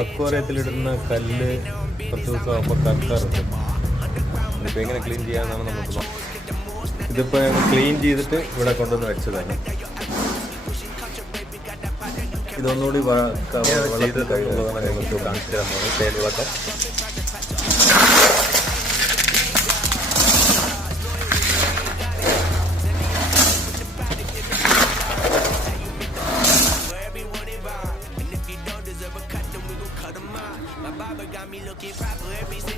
അക്വേറിയത്തിലിടുന്ന കല്ല് കുറച്ച് ദിവസം ആകുമ്പോൾ കറക്കാറുണ്ട്. ഇതിപ്പോൾ എങ്ങനെ ക്ലീൻ ചെയ്യാമെന്നാണ് നമുക്ക് നോക്കാം. ഇതിപ്പോൾ ഞങ്ങൾ ക്ലീൻ ചെയ്തിട്ട് ഇവിടെ കൊണ്ടുവന്ന് വെച്ചതാണ്. ഇതൊന്നുകൂടി വെള്ളത്തിലുള്ളതാണ് ഞങ്ങൾക്ക് കാണിച്ചു തരുന്നത്. തേൻവെള്ളം got me looking proper every single